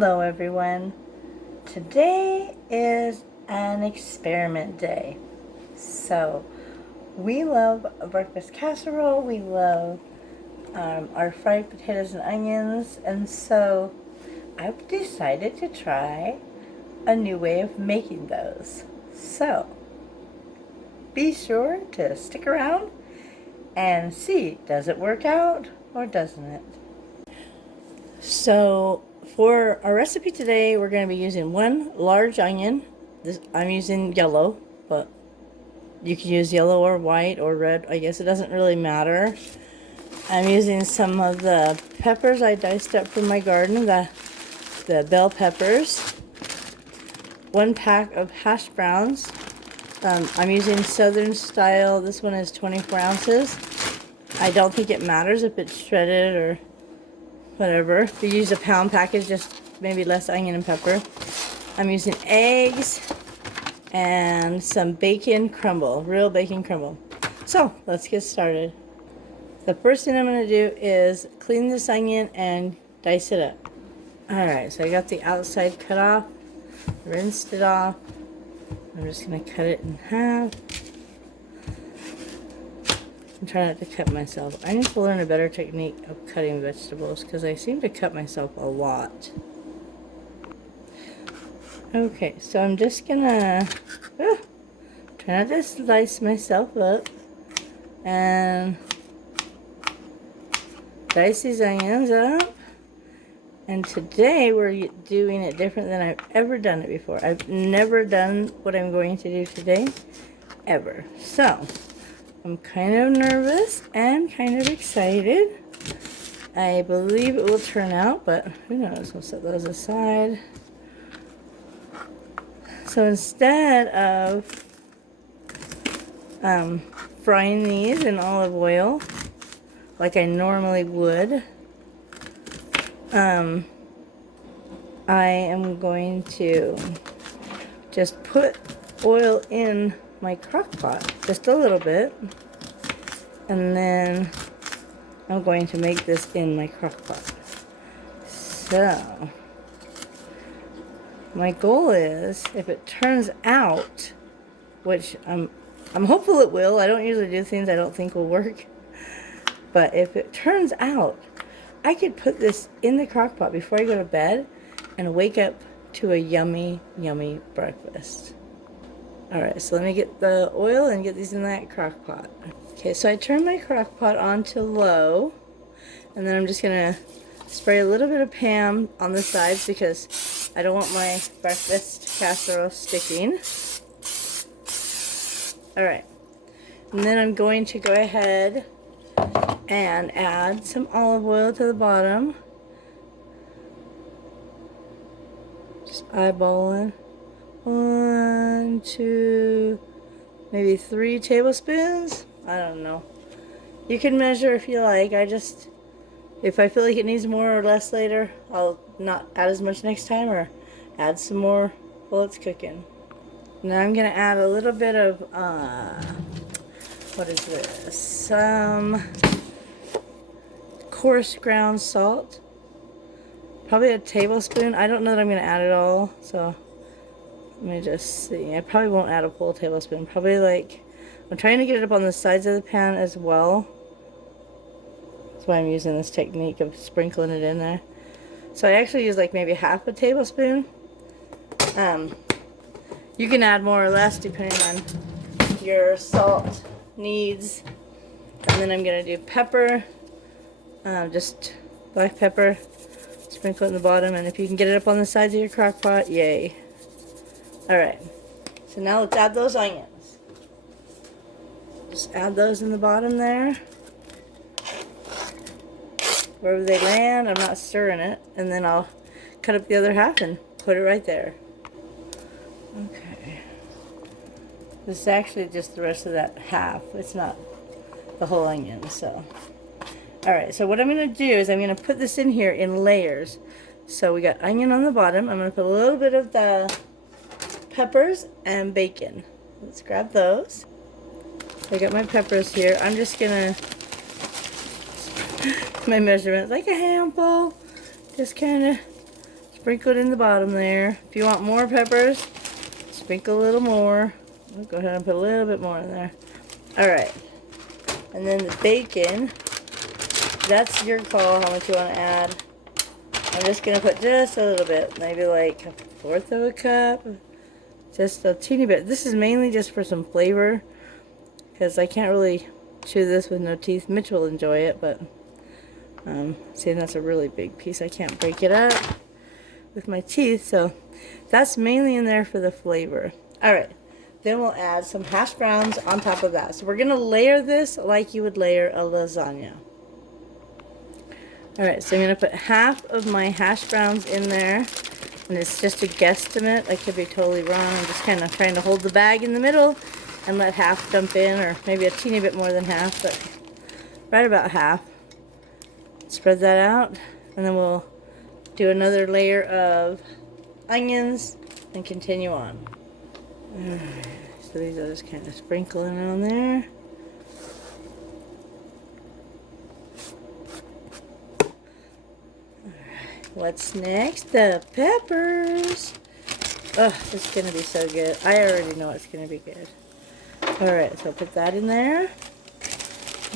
Hello everyone. Today is an experiment day. So we love a breakfast casserole, we love our fried potatoes and onions, and so I've decided to try a new way of making those. So be sure to stick around and see, does it work out or doesn't it? So for our recipe today, we're going to be using one large onion. I'm using yellow, but you can use yellow or white or red. I guess it doesn't really matter. I'm using some of the peppers I diced up from my garden, the bell peppers. 1 pack of hash browns. I'm using Southern style. This one is 24 ounces. I don't think it matters if it's shredded or whatever. If you use a pound package, just maybe less onion and pepper. I'm using eggs and some bacon crumble, real bacon crumble. So let's get started. The first thing I'm going to do is clean this onion and dice it up. Alright, so I got the outside cut off, rinsed it off. I'm just going to cut it in half. I'm trying not to cut myself. I need to learn a better technique of cutting vegetables because I seem to cut myself a lot. Okay, so I'm just gonna try not to slice myself up and dice these onions up. And today we're doing it different than I've ever done it before. I've never done what I'm going to do today, ever. So I'm kind of nervous and kind of excited. I believe it will turn out, but who knows? We'll set those aside. So instead of frying these in olive oil like I normally would, I am going to just put oil in my crock pot, just a little bit, and then I'm going to make this in my crock pot. So my goal is, if it turns out, which I'm hopeful it will. I don't usually do things I don't think will work, but if it turns out, I could put this in the crock pot before I go to bed and wake up to a yummy, yummy breakfast. Alright, so let me get the oil and get these in that crock pot. Okay, so I turned my crock pot on to low, and then I'm just going to spray a little bit of Pam on the sides because I don't want my breakfast casserole sticking. Alright, and then I'm going to go ahead and add some olive oil to the bottom. Just eyeballing. 1, 2, maybe 3 tablespoons. I don't know. You can measure if you like. If I feel like it needs more or less later, I'll not add as much next time or add some more while it's cooking. Now I'm going to add a little bit of, what is this? Some coarse ground salt. Probably a tablespoon. I don't know that I'm going to add it all, so let me just see. I probably won't add a full tablespoon. Probably I'm trying to get it up on the sides of the pan as well. That's why I'm using this technique of sprinkling it in there. So I actually use maybe half a tablespoon. You can add more or less depending on your salt needs. And then I'm going to do pepper. Just black pepper. Sprinkle it in the bottom. And if you can get it up on the sides of your crock pot, yay. Alright, so now let's add those onions. Just add those in the bottom there. Wherever they land, I'm not stirring it. And then I'll cut up the other half and put it right there. Okay. This is actually just the rest of that half. It's not the whole onion, so. Alright, so what I'm going to do is I'm going to put this in here in layers. So we got onion on the bottom. I'm going to put a little bit of the peppers and bacon. Let's grab those. I got my peppers here. I'm just gonna my measurements like a handful. Just kind of sprinkled in the bottom there. If you want more peppers, sprinkle a little more. I'll go ahead and put a little bit more in there. Alright. And then the bacon, that's your call how much you want to add. I'm just going to put just a little bit, maybe like 1/4 of a cup. Just a teeny bit. This is mainly just for some flavor, because I can't really chew this with no teeth. Mitch will enjoy it, but see, that's a really big piece. I can't break it up with my teeth, so that's mainly in there for the flavor. Alright, then we'll add some hash browns on top of that. So we're going to layer this like you would layer a lasagna. Alright, so I'm going to put half of my hash browns in there. And it's just a guesstimate. I could be totally wrong. I'm just kind of trying to hold the bag in the middle and let half dump in, or maybe a teeny bit more than half, but right about half. Spread that out, and then we'll do another layer of onions and continue on. So these are just kind of sprinkling on there. What's next? The peppers. Oh, it's going to be so good. I already know it's going to be good. Alright, so put that in there.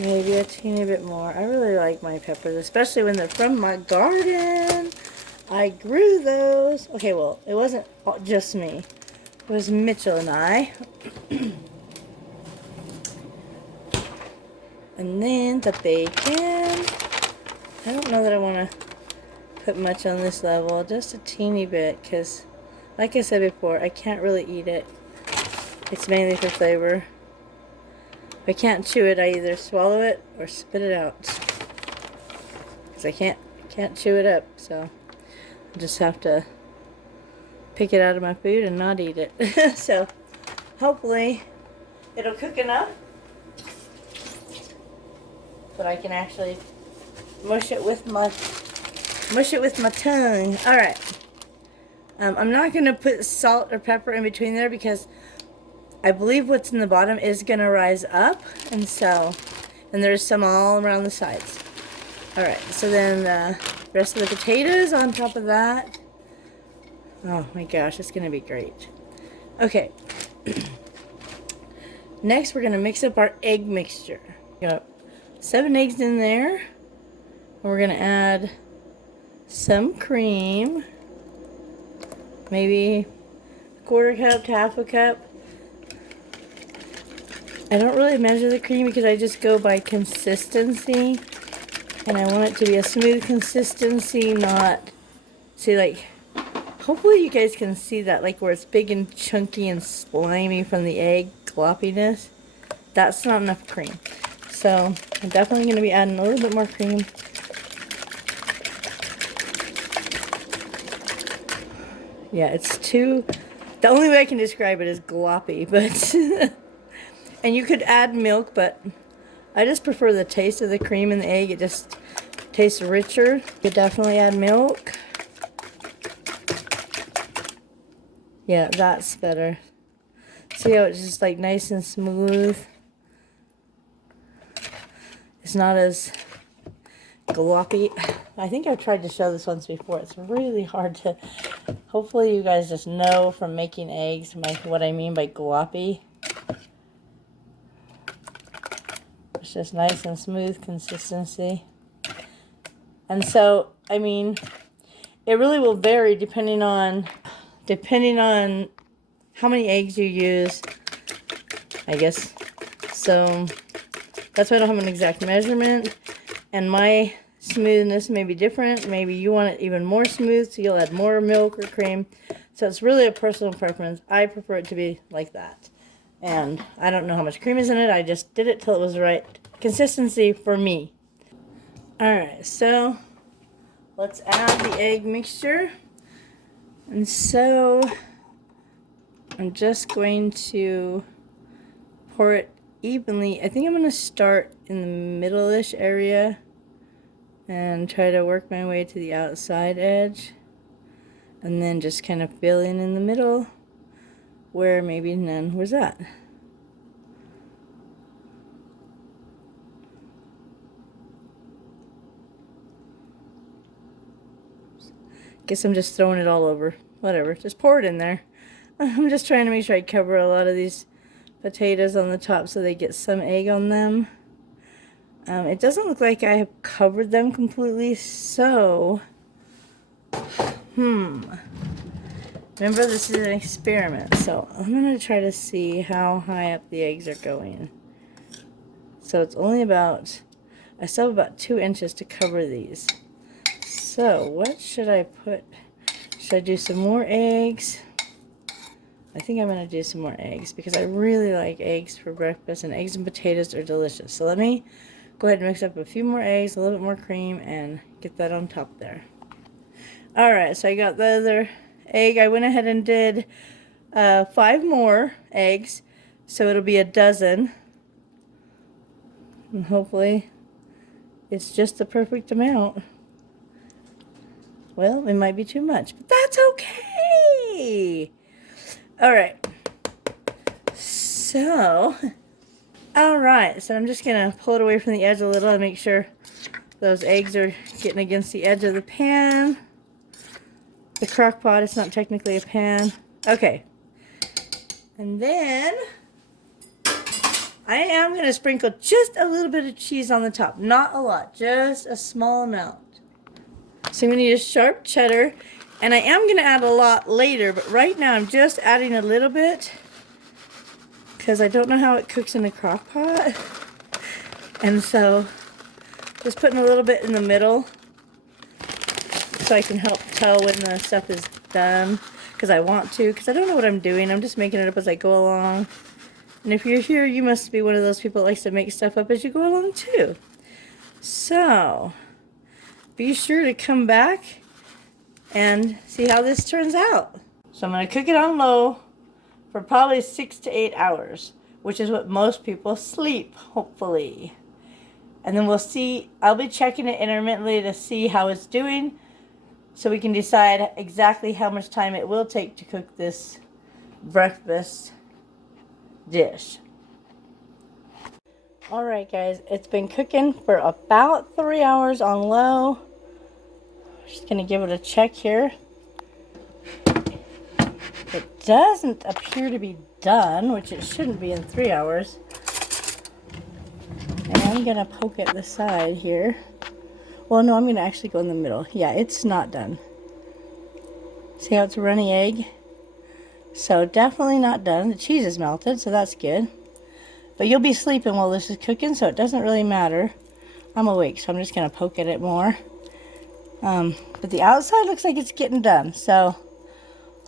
Maybe a teeny bit more. I really like my peppers, especially when they're from my garden. I grew those. Okay, well, it wasn't just me. It was Mitchell and I. And then the bacon. I don't know that I want to put much on this level, just a teeny bit, because like I said before, I can't really eat it. It's mainly for flavor. If I can't chew it, I either swallow it or spit it out, because I can't chew it up, so I just have to pick it out of my food and not eat it. So hopefully it'll cook enough but I can actually mush it with my tongue. Alright. I'm not going to put salt or pepper in between there, because I believe what's in the bottom is going to rise up. And there's some all around the sides. Alright, so then the rest of the potatoes on top of that. Oh my gosh, it's going to be great. Okay. Next, we're going to mix up our egg mixture. Got 7 eggs in there. And we're going to add some cream, maybe 1/4 cup to 1/2 cup. I don't really measure the cream because I just go by consistency, and I want it to be a smooth consistency, not, see, like, hopefully you guys can see that, like where it's big and chunky and slimy from the egg gloppiness. That's not enough cream. So I'm definitely going to be adding a little bit more cream. Yeah, it's too, the only way I can describe it is gloppy, but, and you could add milk, but I just prefer the taste of the cream in the egg. It just tastes richer. You could definitely add milk. Yeah, that's better. See how it's just like nice and smooth? It's not as gloppy. I think I've tried to show this once before. It's really hard to, hopefully you guys just know from making eggs what I mean by gloppy. It's just nice and smooth consistency. And so, I mean, it really will vary depending on how many eggs you use, I guess. So that's why I don't have an exact measurement, and my smoothness may be different. Maybe you want it even more smooth, so you'll add more milk or cream. So it's really a personal preference. I prefer it to be like that. And I don't know how much cream is in it. I just did it till it was the right consistency for me. Alright, so let's add the egg mixture. And so I'm just going to pour it evenly. I think I'm going to start in the middle-ish area and try to work my way to the outside edge, and then just kind of fill in the middle where maybe none was at. Guess I'm just throwing it all over. Whatever, just pour it in there. I'm just trying to make sure I cover a lot of these potatoes on the top so they get some egg on them. It doesn't look like I have covered them completely, so remember, this is an experiment, so I'm going to try to see how high up the eggs are going. So it's only about, I still have about 2 inches to cover these. So what should I put? Should I do some more eggs? I think I'm going to do some more eggs because I really like eggs for breakfast, and eggs and potatoes are delicious. So let me go ahead and mix up a few more eggs, a little bit more cream, and get that on top there. Alright, so I got the other egg. I went ahead and did 5 more eggs, so it'll be a dozen. And hopefully it's just the perfect amount. Well, it might be too much, but that's okay. Alright, so I'm just going to pull it away from the edge a little and make sure those eggs are getting against the edge of the pan. The crock pot, it's not technically a pan. Okay, and then I am going to sprinkle just a little bit of cheese on the top. Not a lot, just a small amount. So I'm going to use sharp cheddar. And I am going to add a lot later, but right now I'm just adding a little bit because I don't know how it cooks in the crock pot. And so just putting a little bit in the middle so I can help tell when the stuff is done, because I want to, because I don't know what I'm doing. I'm just making it up as I go along. And if you're here, you must be one of those people that likes to make stuff up as you go along too. So be sure to come back and see how this turns out. So I'm going to cook it on low for probably 6 to 8 hours, which is what most people sleep, hopefully. And then we'll see, I'll be checking it intermittently to see how it's doing, so we can decide exactly how much time it will take to cook this breakfast dish. Alright guys, it's been cooking for about 3 hours on low. Just going to give it a check here. It doesn't appear to be done, which it shouldn't be in 3 hours. And I'm going to poke at the side here. Well, no, I'm going to actually go in the middle. Yeah, it's not done. See how it's a runny egg? So definitely not done. The cheese is melted, so that's good. But you'll be sleeping while this is cooking, so it doesn't really matter. I'm awake, so I'm just going to poke at it more. But the outside looks like it's getting done, so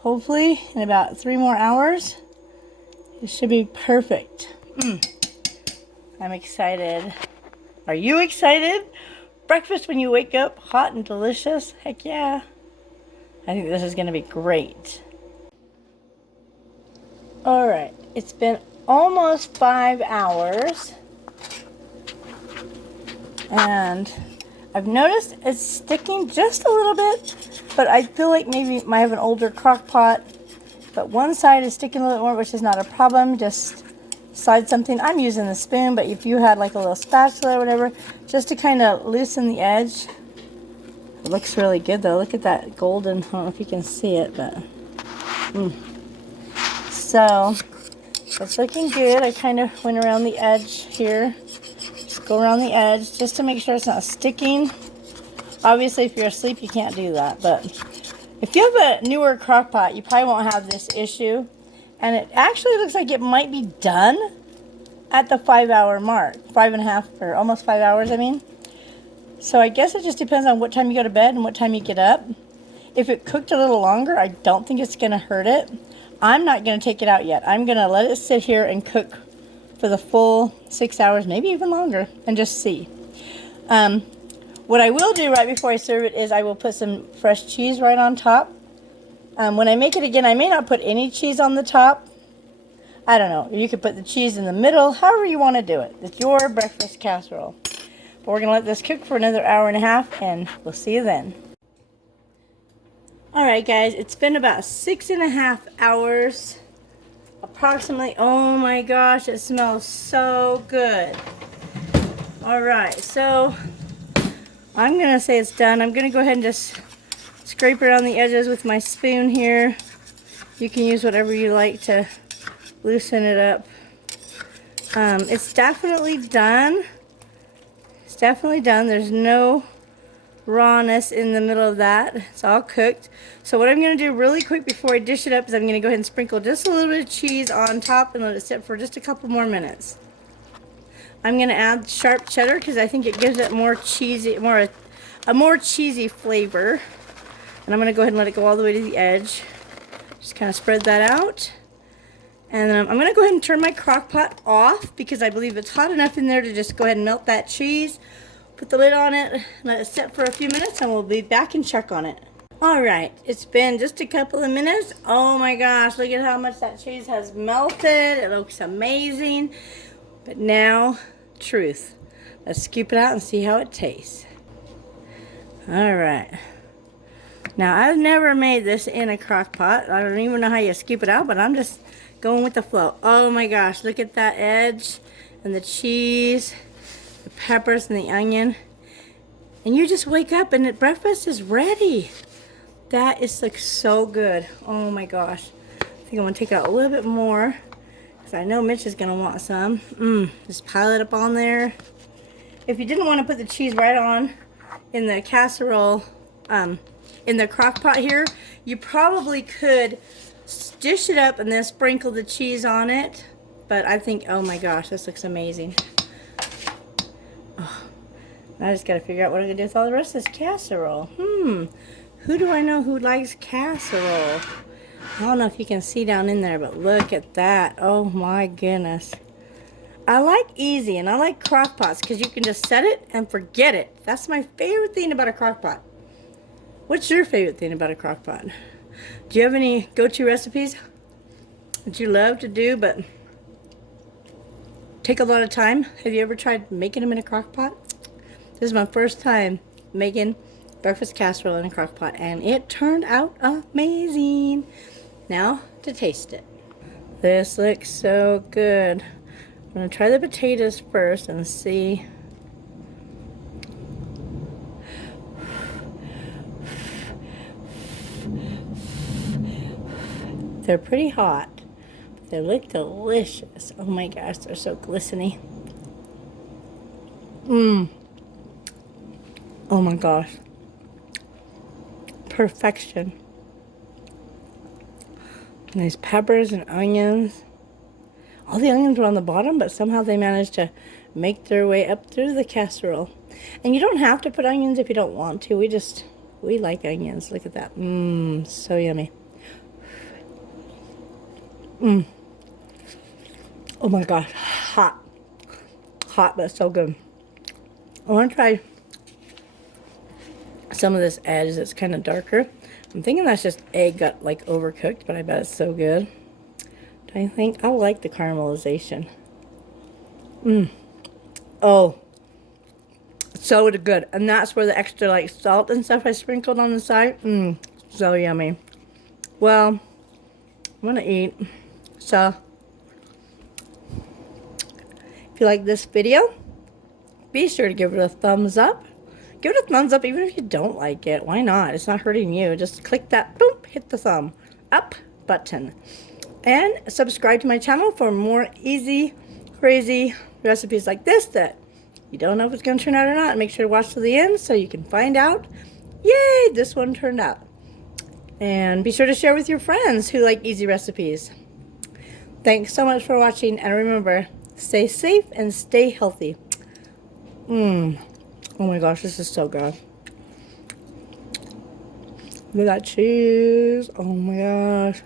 hopefully in about 3 more hours it should be perfect. I'm excited. Are you excited? Breakfast when you wake up, hot and delicious. Heck yeah. I think this is going to be great. Alright, it's been almost 5 hours, and I've noticed it's sticking just a little bit, but I feel like maybe it might have an older crock pot. But one side is sticking a little more, which is not a problem. Just slide something. I'm using the spoon, but if you had like a little spatula or whatever, just to kind of loosen the edge. It looks really good though. Look at that golden, I don't know if you can see it, but so it's looking good. I kind of went around the edge here. Just go around the edge just to make sure it's not sticking. Obviously, if you're asleep, you can't do that. But if you have a newer crock pot, you probably won't have this issue. And it actually looks like it might be done at the 5 hour mark. 5.5, or almost 5 hours, I mean. So I guess it just depends on what time you go to bed and what time you get up. If it cooked a little longer, I don't think it's going to hurt it. I'm not going to take it out yet. I'm going to let it sit here and cook for the full 6 hours, maybe even longer, and just see. What I will do right before I serve it is I will put some fresh cheese right on top. When I make it again, I may not put any cheese on the top. I don't know. You could put the cheese in the middle, however you want to do it. It's your breakfast casserole. But we're going to let this cook for another hour and a half, and we'll see you then. Alright guys, it's been about 6.5 hours. Approximately. Oh my gosh, it smells so good. Alright, so I'm going to say it's done. I'm going to go ahead and just scrape around the edges with my spoon here. You can use whatever you like to loosen it up. It's definitely done. It's definitely done. There's no rawness in the middle of that. It's all cooked. So what I'm going to do really quick before I dish it up is I'm going to go ahead and sprinkle just a little bit of cheese on top and let it sit for just a couple more minutes. I'm going to add sharp cheddar because I think it gives it more cheesy, a more cheesy flavor. And I'm going to go ahead and let it go all the way to the edge. Just kind of spread that out. And then I'm going to go ahead and turn my crock pot off because I believe it's hot enough in there to just go ahead and melt that cheese. Put the lid on it, let it sit for a few minutes, and we'll be back and check on it. Alright, it's been just a couple of minutes. Oh my gosh, look at how much that cheese has melted. It looks amazing. But now, truth. Let's scoop it out and see how it tastes. Alright. Now, I've never made this in a crock pot. I don't even know how you scoop it out, but I'm just going with the flow. Oh my gosh, look at that edge and the cheese. The peppers and the onion, and you just wake up and breakfast is ready. That looks so good. Oh my gosh, I think I'm gonna take out a little bit more because I know Mitch is gonna want some. Just pile it up on there. If you didn't want to put the cheese right on in the casserole, in the crock pot here, you probably could dish it up and then sprinkle the cheese on it, but I think, oh my gosh, this looks amazing. I just gotta figure out what I'm gonna do with all the rest of this casserole. Who do I know who likes casserole? I don't know if you can see down in there, but look at that. Oh my goodness. I like easy and I like crock pots because you can just set it and forget it. That's my favorite thing about a crock pot. What's your favorite thing about a crock pot? Do you have any go-to recipes that you love to do but take a lot of time? Have you ever tried making them in a crock pot? This is my first time making breakfast casserole in a crock pot, and it turned out amazing. Now to taste it. This looks so good. I'm going to try the potatoes first and see. They're pretty hot, but they look delicious. Oh my gosh, they're so glistening. Oh my gosh. Perfection. And these peppers and onions. All the onions were on the bottom, but somehow they managed to make their way up through the casserole. And you don't have to put onions if you don't want to. We like onions. Look at that. So yummy. Oh my gosh. Hot. Hot, but so good. I want to try some of this edge that's kind of darker. I'm thinking that's just egg got like overcooked, but I bet it's so good. I think I like the caramelization. Oh, so good. And that's where the extra like salt and stuff I sprinkled on the side. So yummy. Well, I'm gonna eat. So if you like this video, be sure to give it a thumbs up. Give it a thumbs up even if you don't like it. Why not? It's not hurting you. Just click that, boom, hit the thumb up button. And subscribe to my channel for more easy, crazy recipes like this that you don't know if it's going to turn out or not. Make sure to watch to the end so you can find out, yay, this one turned out. And be sure to share with your friends who like easy recipes. Thanks so much for watching, and remember, stay safe and stay healthy. Oh my gosh, this is so good. Look at that cheese. Oh my gosh.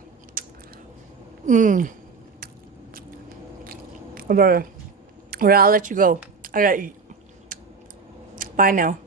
I'll let you go. I gotta eat. Bye now.